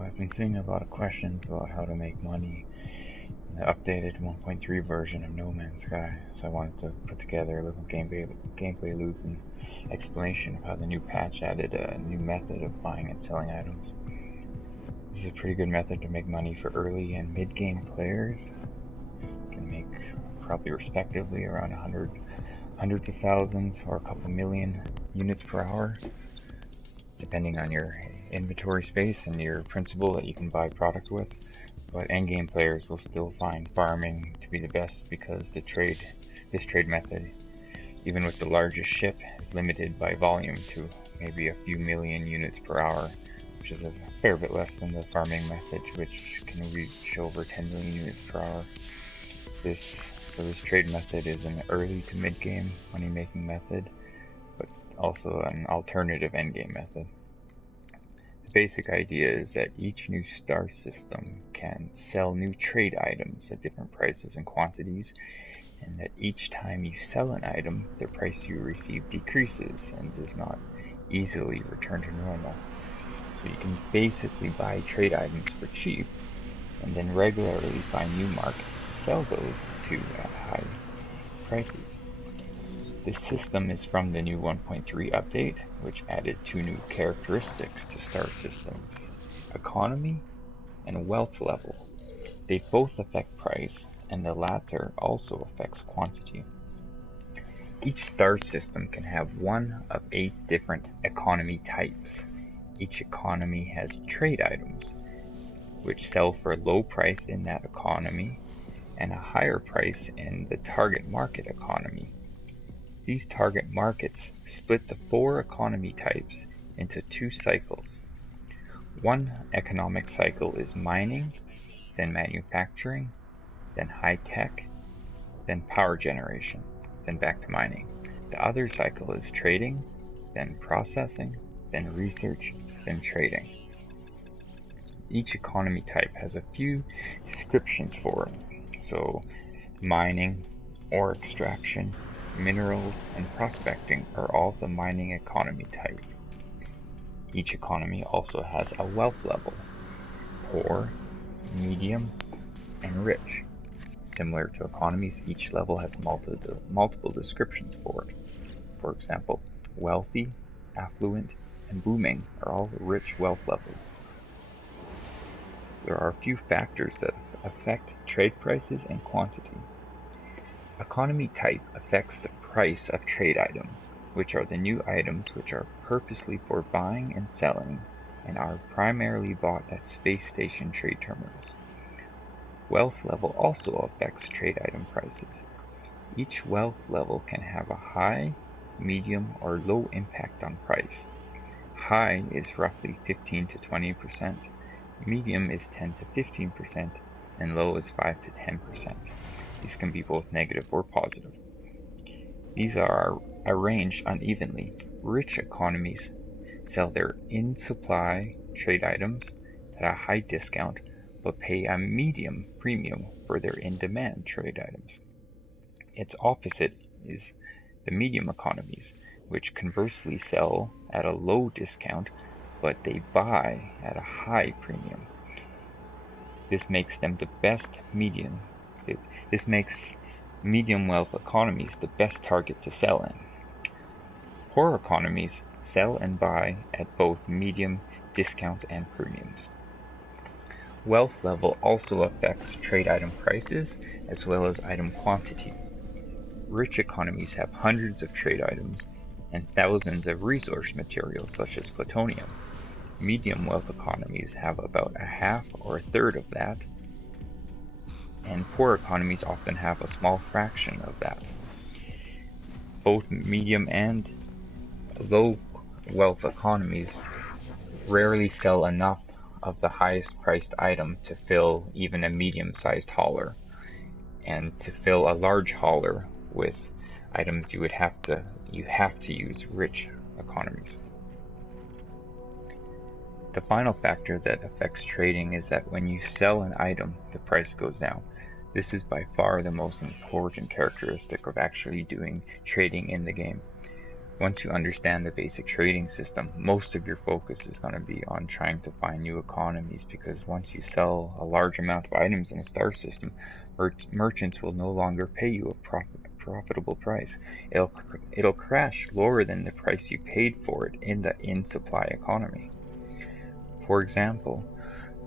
So I've been seeing a lot of questions about how to make money in the updated 1.3 version of No Man's Sky, so I wanted to put together a little gameplay loop and explanation of how the new patch added a new method of buying and selling items. This is a pretty good method to make money for early and mid-game players. You can make probably respectively around hundreds of thousands or a couple million units per hour, depending on your inventory space and your principal that you can buy product with. But endgame players will still find farming to be the best because this trade method, even with the largest ship, is limited by volume to maybe a few million units per hour, which is a fair bit less than the farming method, which can reach over 10 million units per hour. This trade method is an early to mid-game money-making method, but also an alternative endgame method. The basic idea is that each new star system can sell new trade items at different prices and quantities, and that each time you sell an item, the price you receive decreases and does not easily return to normal. So you can basically buy trade items for cheap, and then regularly find new markets to sell those to at high prices. This system is from the new 1.3 update, which added two new characteristics to star systems: economy and wealth level. They both affect price, and the latter also affects quantity. Each star system can have one of 8 different economy types. Each economy has trade items, which sell for a low price in that economy and a higher price in the target market economy. These target markets split the 4 economy types into 2 cycles. One economic cycle is mining, then manufacturing, then high-tech, then power generation, then back to mining. The other cycle is trading, then processing, then research, then trading. Each economy type has a few descriptions for it. So mining, ore extraction, minerals, and prospecting are all the mining economy type. Each economy also has a wealth level: poor, medium, and rich. Similar to economies, each level has multiple descriptions for it. For example, wealthy, affluent, and booming are all rich wealth levels. There are a few factors that affect trade prices and quantity. Economy type affects the price of trade items, which are the new items which are purposely for buying and selling and are primarily bought at space station trade terminals. Wealth level also affects trade item prices. Each wealth level can have a high, medium, or low impact on price. High is roughly 15 to 20%, medium is 10 to 15%, and low is 5 to 10%. These can be both negative or positive. These are arranged unevenly. Rich economies sell their in-supply trade items at a high discount, but pay a medium premium for their in-demand trade items. Its opposite is the medium economies, which conversely sell at a low discount, but they buy at a high premium. This makes medium wealth economies the best target to sell in. Poor economies sell and buy at both medium discounts and premiums. Wealth level also affects trade item prices as well as item quantities. Rich economies have hundreds of trade items and thousands of resource materials such as plutonium. Medium wealth economies have about a half or a third of that, and poor economies often have a small fraction of that. Both medium and low wealth economies rarely sell enough of the highest priced item to fill even a medium-sized hauler, and to fill a large hauler with items you have to use rich economies. The final factor that affects trading is that when you sell an item, the price goes down. This is by far the most important characteristic of actually doing trading in the game. Once you understand the basic trading system, most of your focus is going to be on trying to find new economies, because once you sell a large amount of items in a star system, merchants will no longer pay you a profitable price. It'll crash lower than the price you paid for it in the in-supply economy. For example,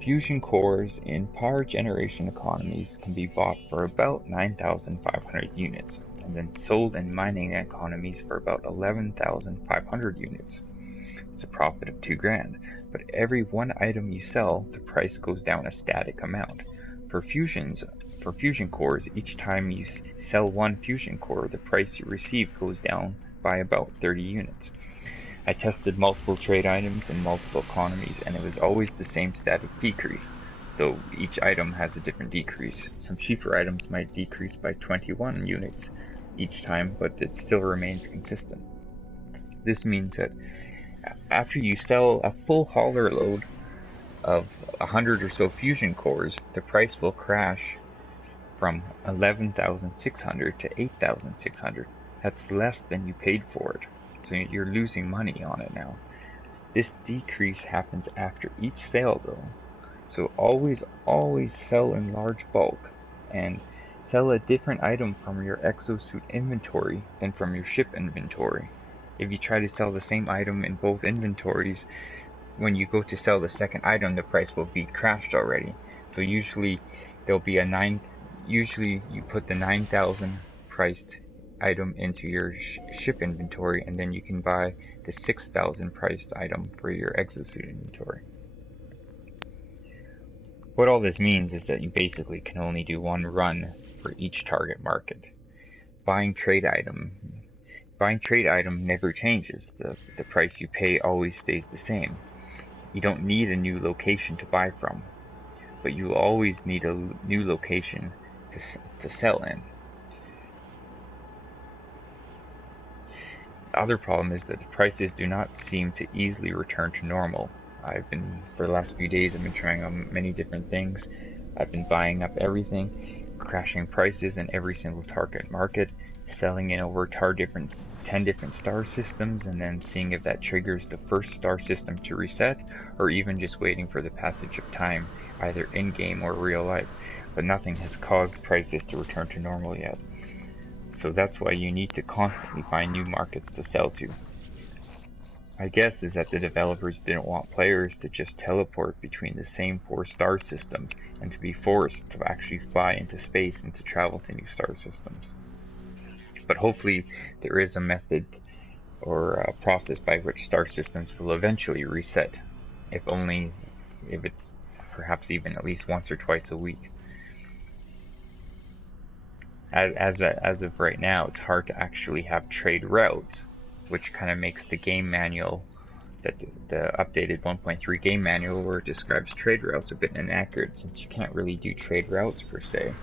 fusion cores in power generation economies can be bought for about 9,500 units, and then sold in mining economies for about 11,500 units. It's a profit of 2 grand, but every one item you sell, the price goes down a static amount. For fusion cores, each time you sell one fusion core, the price you receive goes down by about 30 units. I tested multiple trade items in multiple economies, and it was always the same static decrease, though each item has a different decrease. Some cheaper items might decrease by 21 units each time, but it still remains consistent. This means that after you sell a full hauler load of 100 or so fusion cores, the price will crash from 11,600 to 8,600. That's less than you paid for it, so you're losing money on it now. This decrease happens after each sale though, so always sell in large bulk, and sell a different item from your exosuit inventory than from your ship inventory. If you try to sell the same item in both inventories, when you go to sell the second item, the price will be crashed already. So usually there'll be usually you put the 9,000 priced item into your ship inventory, and then you can buy the 6,000 priced item for your exosuit inventory. What all this means is that you basically can only do one run for each target market. Buying trade item never changes. The price you pay always stays the same. You don't need a new location to buy from, but you always need a new location to sell in. The other problem is that the prices do not seem to easily return to normal. For the last few days, I've been trying on many different things. I've been buying up everything, crashing prices in every single target market, selling in over 10 different star systems, and then seeing if that triggers the first star system to reset, or even just waiting for the passage of time, either in-game or real life. But nothing has caused prices to return to normal yet. So that's why you need to constantly find new markets to sell to. My guess is that the developers didn't want players to just teleport between the same 4 star systems and to be forced to actually fly into space and to travel to new star systems. But hopefully there is a method or a process by which star systems will eventually reset, if it's perhaps even at least once or twice a week. As of right now, it's hard to actually have trade routes, which kind of makes the game manual, the updated 1.3 game manual where it describes trade routes, a bit inaccurate, since you can't really do trade routes per se.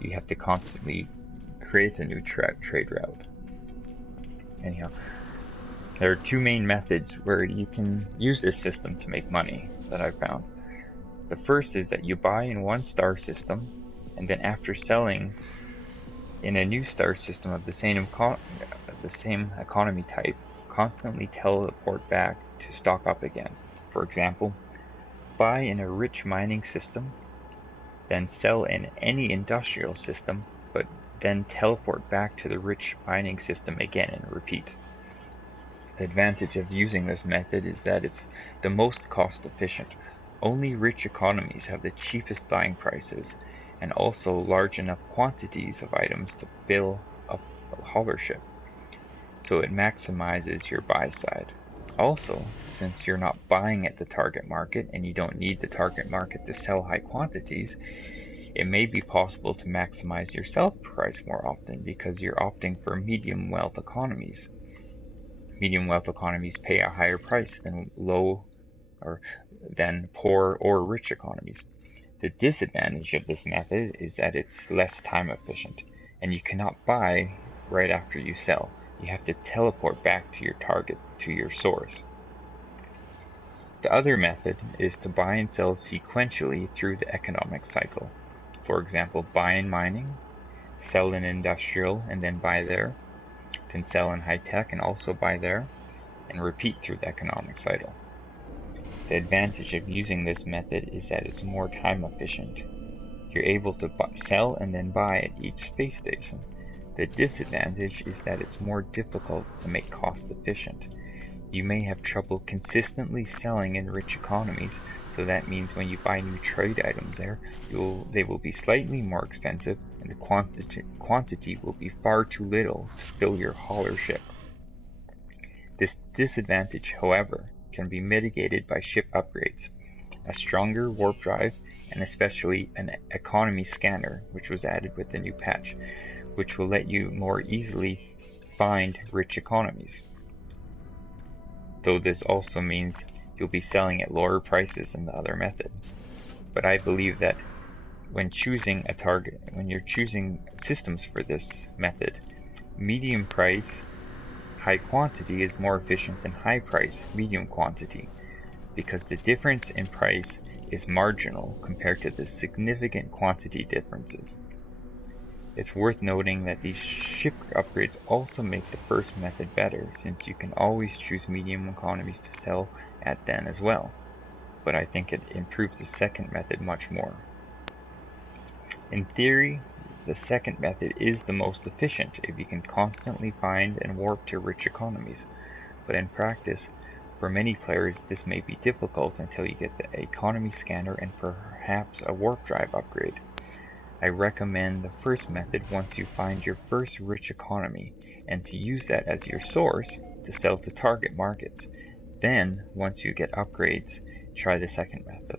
You have to constantly create a new trade route. Anyhow, there are 2 main methods where you can use this system to make money that I've found. The first is that you buy in one star system, and then after selling in a new star system of the same economy type, constantly teleport back to stock up again. For example, buy in a rich mining system, then sell in any industrial system, but then teleport back to the rich mining system again and repeat. The advantage of using this method is that it's the most cost efficient. Only rich economies have the cheapest buying prices, and also large enough quantities of items to fill up a hauler ship. So it maximizes your buy side. Also, since you're not buying at the target market and you don't need the target market to sell high quantities, it may be possible to maximize your sell price more often because you're opting for medium wealth economies. Medium wealth economies pay a higher price than poor or rich economies. The disadvantage of this method is that it's less time efficient, and you cannot buy right after you sell. You have to teleport back to your target, to your source. The other method is to buy and sell sequentially through the economic cycle. For example, buy in mining, sell in industrial, and then buy there. then sell in high tech and also buy there, and repeat through the economic cycle. The advantage of using this method is that it's more time efficient. You're able to sell and then buy at each space station. The disadvantage is that it's more difficult to make cost efficient. You may have trouble consistently selling in rich economies, so that means when you buy new trade items there, they will be slightly more expensive and the quantity will be far too little to fill your hauler ship. This disadvantage, however, can be mitigated by ship upgrades, a stronger warp drive, and especially an economy scanner, which was added with the new patch, which will let you more easily find rich economies. Though this also means you'll be selling at lower prices than the other method. But I believe that when choosing a target, when you're choosing systems for this method, medium price, high quantity is more efficient than high price, medium quantity, because the difference in price is marginal compared to the significant quantity differences. It's worth noting that these ship upgrades also make the first method better, since you can always choose medium economies to sell at then as well, but I think it improves the second method much more. In theory, the second method is the most efficient if you can constantly find and warp to rich economies, but in practice, for many players this may be difficult until you get the economy scanner and perhaps a warp drive upgrade. I recommend the first method once you find your first rich economy, and to use that as your source to sell to target markets. Then, once you get upgrades, try the second method.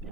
You